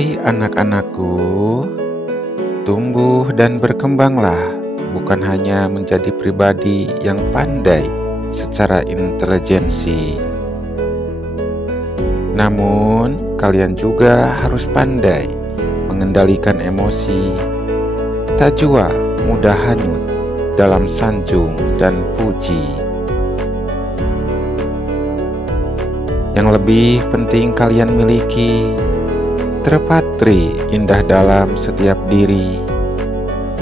Hai anak-anakku, tumbuh dan berkembanglah, bukan hanya menjadi pribadi yang pandai secara intelijensi, namun kalian juga harus pandai mengendalikan emosi, tak jua mudah hanyut dalam sanjung dan puji. Yang lebih penting kalian miliki terpatri indah dalam setiap diri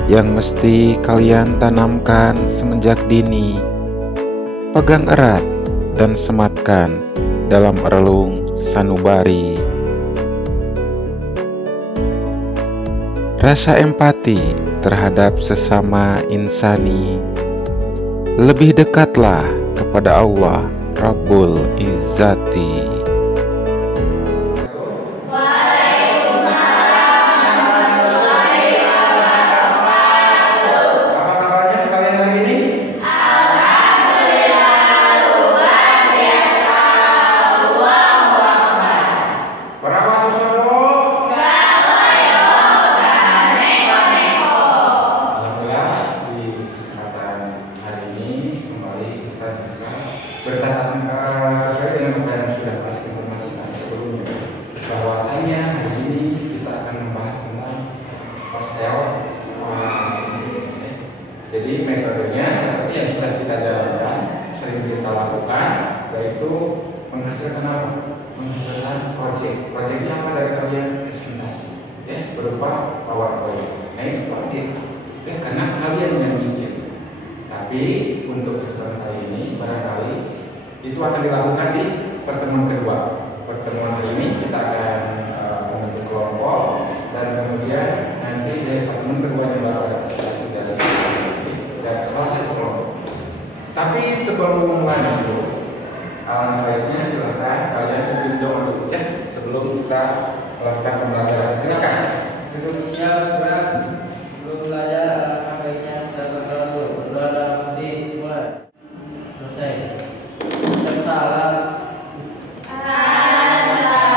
yang mesti kalian tanamkan semenjak dini. Pegang erat dan sematkan dalam relung sanubari. Rasa empati terhadap sesama insani. Lebih dekatlah kepada Allah Rabbul Izzati. Sesuai dengan apa yang sudah kasih informasikan sebelumnya, bahwasanya hari ini kita akan membahas tentang osteoporosis. Jadi metodenya seperti yang sudah kita jalankan, sering kita lakukan, yaitu menghasilkan apa? Menghasilkan project-nya apa dari kalian presentasi, ya, berupa PowerPoint. Nah itu project, ya, karena kalian yang bikin. Tapi untuk kesempatan kali ini barangkali itu akan dilakukan di pertemuan kedua. Pertemuan hari ini kita akan membentuk kelompok dan kemudian nanti dari pertemuan kedua yang baru ada presentasi dari salah satu kelompok. Tapi sebelum lanjut, alangkah baiknya silakan kalian tinjau dulu ya sebelum kita melakukan pembelajaran. Silakan. Siap, Bang. Sebelum belajar alangkah baiknya kita berdoa dulu. Berdoa dalam hati mulai. Selesai. Ucap salam. Assalamualaikum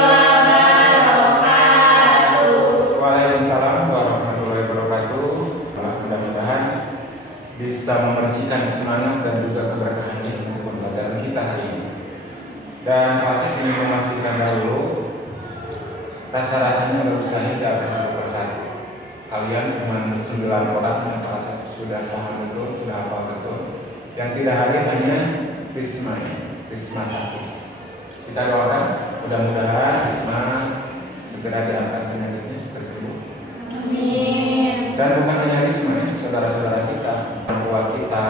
warahmatullahi wabarakatuh. Waalaikumsalam warahmatullahi wabarakatuh. Mudah-mudahan bisa memercikan semangat dan juga keberkahan untuk pembelajaran kita hari ini. Dan saya ingin memastikan dahulu, rasa-rasanya menurut saya tidak akan satu persatu. Kalian cuma 9 orang yang merasa sudah paham betul, sudah hafal betul. Yang tidak hadir hanya Risma sakit. Kita doakan mudah-mudahan Risma segera diangkat penyakitnya, segera sembuh. Amin. Dan bukan hanya Risma, saudara-saudara kita, orang tua kita,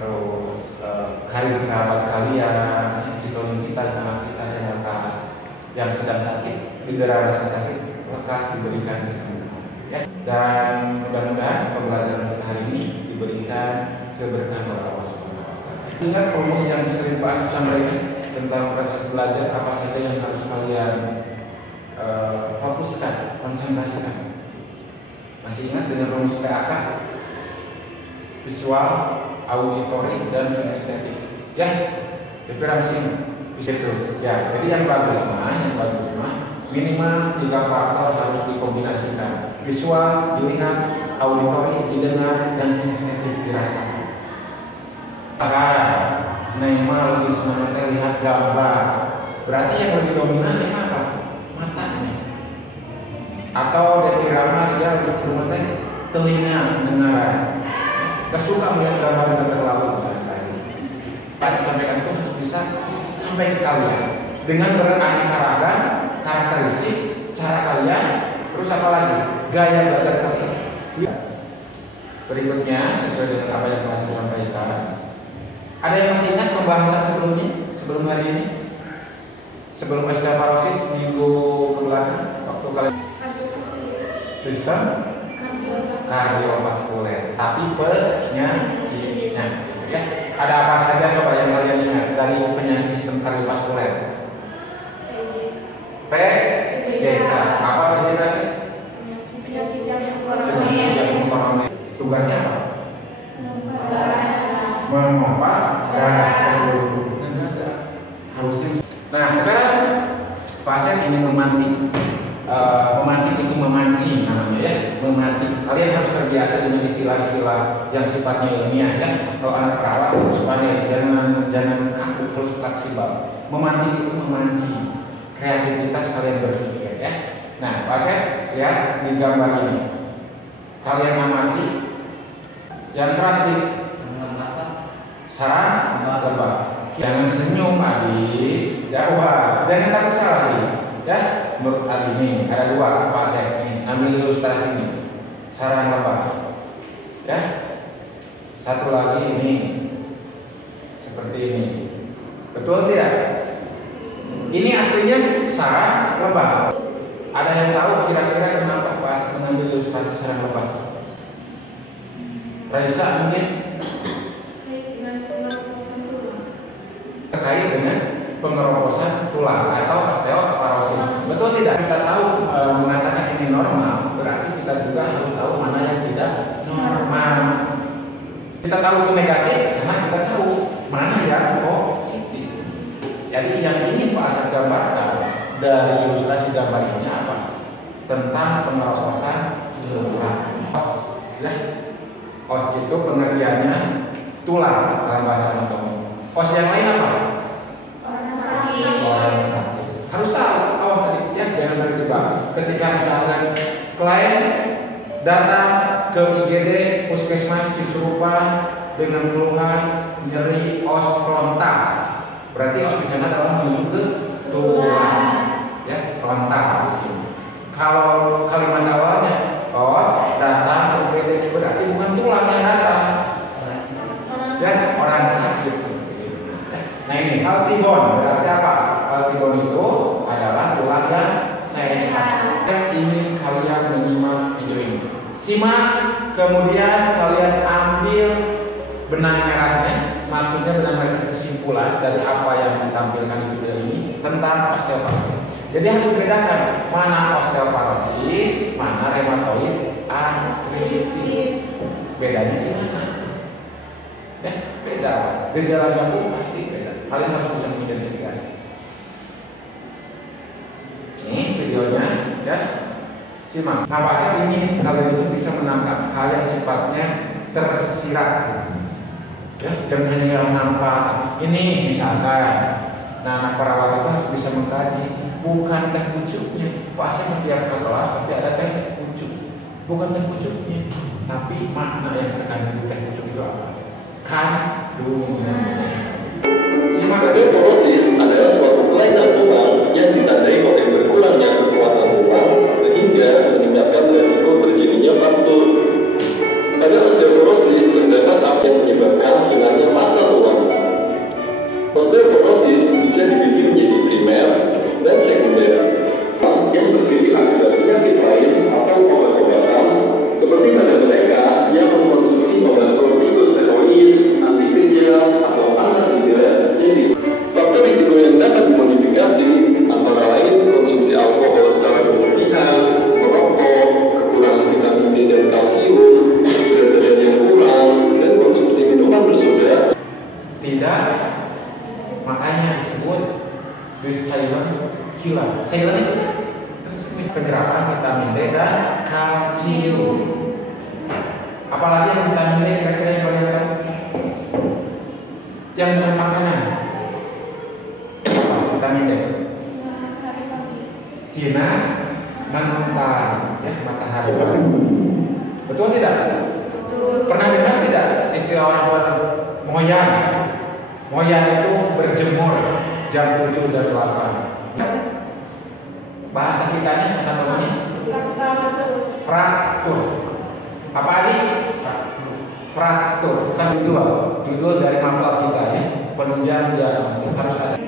terus kerabat kalian, psikolog kita, anak kita yang lekas, yang sedang sakit, didera rasa sakit, lekas diberikan kesembuhan. Ya. Dan mudah-mudahan pembelajaran kita hari ini diberikan keberkahan oleh Allah Subhanahu wa Ta'ala. Ingat rumus yang sering Pak Asep sampaikan tentang proses belajar, apa saja yang harus kalian fokuskan, konsentrasikan. Masih ingat dengan rumus PAK? Visual, auditory, dan kinestetik. Ya, masih ingat. Itu. Ya, jadi yang bagus minimal 3 faktor harus dikombinasikan. Visual dilihat, auditory didengar, dan kinestetik dirasakan. Neymar lebih semangatnya lihat gambar. Berarti yang lebih dominan ini apa? Matanya. Atau dari Rama dia lebih semangatnya telinga dengaran. Kesuka melihat gambar yang terlalu misalnya. Pas sampaikan itu harus bisa sampai ke kalian dengan beraneka ragam karakteristik cara kalian, terus apa lagi gaya belajar kalian. Berikutnya sesuai dengan apa yang masih sampaikan, ada yang masih ingat pembahasan sebelumnya, sebelum hari ini, sebelum osteoporosis minggu kebelakang waktu kalian sistem kardiovaskuler, tapi penyakitnya ya. Ada apa saja coba yang kalian ingat dari penyakit sistem kardiovaskuler? PJK. Apa PJK? Penyakit yang mempengaruhi. Tugasnya apa? ini memantik. Memantik itu memancing namanya ya, memantik. Kalian harus terbiasa dengan istilah-istilah yang sifatnya ilmiah ya. Kalau anak perawat harus pandai, jangan kaku, harus fleksibel. Memantik itu memancing kreativitas kalian berpikir ya. Nah, Pak Asep lihat di gambar ini. Kalian amati yang keras di sarang lebah. Jangan senyum adik, jawab. Jangan takut salah nih. Ya, menurut adik ini ada dua Pak Asep ini. Ambil ilustrasi ini. Sarang lebah. Ya. Satu lagi ini seperti ini. Betul tidak? Ini aslinya sarang lebah. Ada yang tahu kira-kira kenapa Pak Asep mengambil ilustrasi sarang lebah? Raisa mungkin? Terkait dengan pengeroposan tulang atau osteoporosis. Betul tidak? Kita tahu mengatakan ini normal, berarti kita juga harus tahu mana yang tidak normal. Kita tahu itu negatif karena kita tahu mana yang positif. Jadi yang ini Pak Asep gambarkan dari ilustrasi gambar ini apa? Tentang pengeroposan tulang. Ya. Os itu pengertiannya tulang dalam bahasa anatomi. Os yang lain apa? Orang sakit. Orang sakit. Harus tahu, awas tadi ya, jangan terjebak. Ketika misalkan klien datang ke IGD Puskesmas Cisurupan dengan keluhan nyeri os frontal, berarti os di sana adalah menuju ke tulang, ya frontal di sini. Kalau kalimat awalnya os datang ke IGD berarti bukan tulang yang datang, dan orang sakit. Nah ini Altibon berarti apa? Altibon itu adalah tulang yang sehat. Ini kalian menyimak video ini. Simak, kemudian kalian ambil benang merahnya. Maksudnya benang merah kesimpulan dari apa yang ditampilkan di video ini tentang osteoporosis. Jadi harus dibedakan mana osteoporosis, mana rheumatoid arthritis. Bedanya di mana? Ya, beda mas. Gejalanya pun pasti beda. Kalian harus bisa mengidentifikasi. Ini videonya, ya. Simak. Nah, Pak Asep ingin kalian itu bisa menangkap hal yang sifatnya tersirat. Ya, jangan hanya nampak. Ini misalkan, nah anak perawat itu harus bisa mengkaji, bukan teh pucuknya. Pak Asep setiap ke kelas pasti ada teh pucuk, bukan teh pucuknya, tapi makna yang terkandung di teh pucuk itu apa? Kandungannya. Osteoporosis adalah suatu kelainan tulang yang ditandai oleh berkurangnya kekuatan tulang sehingga meningkatkan resiko terjadinya fraktur. Pada osteoporosis terdapat apa yang menyebabkan hilangnya massa tulang. Osteoporosis bisa dibagi menjadi primer dan sekunder yang terjadi akibat penyakit lain atau obat-obatan seperti pada mereka yang mengkonsumsi obat kortikosteroid, anti kejang atau antasida yang di faktor risiko yang dapat dimodifikasi antara lain konsumsi alkohol secara berlebihan, merokok, kekurangan vitamin D dan kalsium, berat badan yang kurang, dan konsumsi minuman bersoda. Tidak, makanya disebut the silent killer. Silent itu terus penyerapan vitamin D dan kalsium. Apalagi yang vitamin D kira-kira yang kalian tahu? Yang bukan makanan. Apa vitamin D? Sinar mentari, ya matahari pagi. Betul tidak? Betul. Pernah dengar tidak istilah orang bermoyang? Moyang itu berjemur jam 7 jam 8. Bahasa kitanya apa namanya? Fraktur. Apa ini? Fraktur. Bukan judul dari mapel kita ya. Penunjang diagnostik harus ada.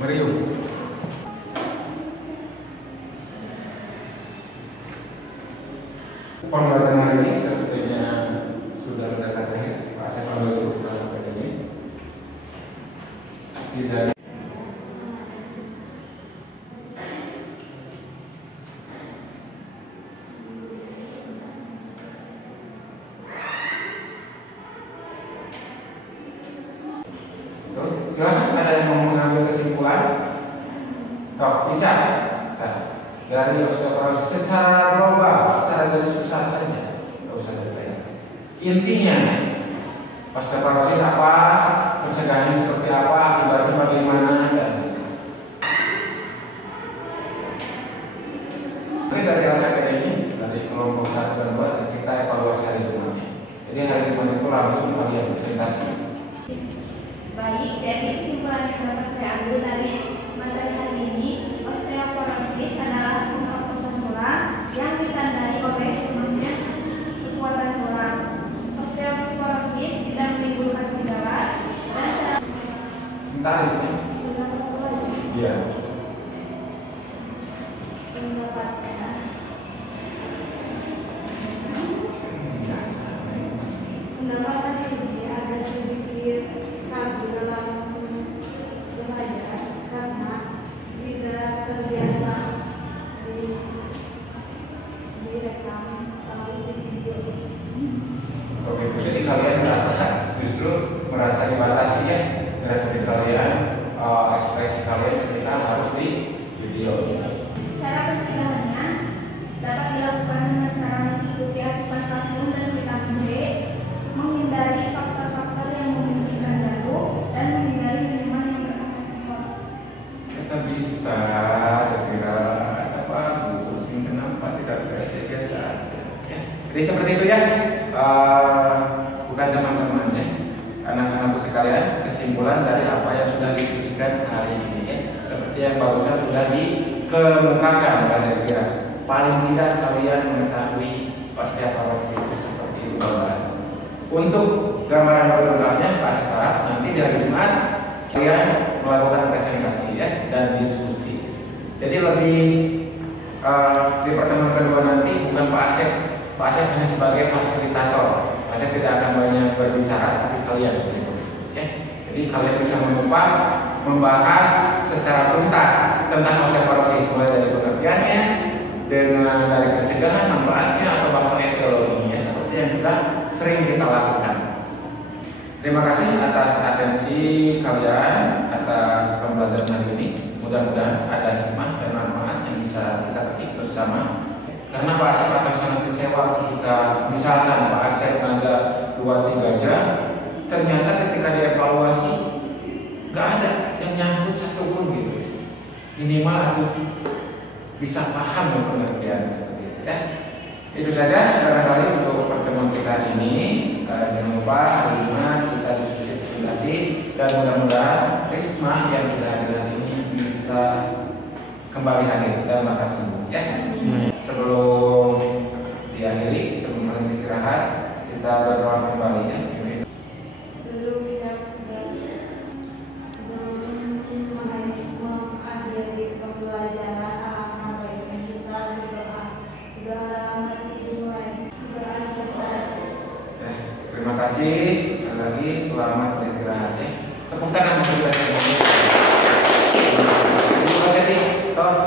Merium. Pembelajaran hari ini sepertinya sudah mendekat akhir. Pak Asep ambil dulu sampai ini. Tidak. Silakan, ada yang mau mengambil kesimpulan? Tok, Ica. Dari osteoporosis secara global, secara garis besar saja, nggak usah detail. Intinya, osteoporosis apa, pencegahannya seperti apa, akibatnya bagaimana, dan dari LTP ini, dari kelompok 1 dan 2, kita evaluasi hari Jumatnya. Jadi hari Jumat itu langsung kalian presentasi. Baik, jadi kesimpulan yang dapat saya ambil dari materi hari ini, osteoporosis adalah penghapusan tulang yang ditandai oleh lemahnya kekuatan tulang. Osteoporosis tidak menimbulkan gejala dan Bentar ini. Iya. pendapatan ini ada sedikit ragu dalam belajar karena tidak terbiasa direkam atau di video. Oke, jadi kalian justru merasa dibatasi ya gerak-gerik kalian, ekspresi kalian ketika harus di video. Cara pencegahannya dapat dilakukan dengan cara mencukupi asupan kalsium dan vitamin D, menghindari faktor-faktor yang memungkinkan jatuh, dan menghindari minuman yang beralkohol. Kita bisa kira ada bagus, kenapa tidak biasa aja ya. Jadi seperti itu ya, bukan teman-teman ya, anak-anakku sekalian, kesimpulan dari apa yang sudah didiskusikan hari ini ya, seperti yang barusan sudah dikemukakan oleh Kira. Paling tidak kalian mengetahui osteoporosis itu seperti itu gambaran. Untuk gambaran berlengkapnya Pak Sekarang nanti di hari Jumat kalian melakukan presentasi ya dan diskusi. Jadi lebih di pertemuan kedua nanti bukan Pak Asep. Pak Asep hanya sebagai fasilitator. Pak Asep tidak akan banyak berbicara, tapi kalian bisa berdiskusi ya. Jadi kalian bisa mengupas, membahas secara tuntas tentang osteoporosis mulai dari pengertiannya, dengan dari pencegahan, manfaatnya atau bahkan etiologinya seperti yang sudah sering kita lakukan. Terima kasih atas atensi kalian, atas pembelajaran hari ini. Mudah-mudahan ada hikmah dan manfaat yang bisa kita petik bersama. Karena Pak Asep akan sangat kecewa ketika misalkan Pak Asep ngajak 2-3 jam, ternyata ketika dievaluasi nggak ada yang nyangkut satupun gitu. Minimal aku bisa paham pengertian seperti itu ya. Itu saja barangkali untuk pertemuan kita hari ini. Jangan lupa hari Jumat kita diskusi dan mudah-mudahan Risma yang sudah hadir hari ini bisa kembali hadir dan maka sembuh ya. Sebelum diakhiri, sebelum kalian istirahat, kita berdoa kembali ya. Belum siap sebelum mengakhiri pembelajaran, alangkah baiknya kita berdoa. Doa dalam hati dimulai. Doa selesai. Terima kasih. Sekali lagi selamat beristirahat ya. Tepuk tangan untuk kita semua. Terima kasih. Tos.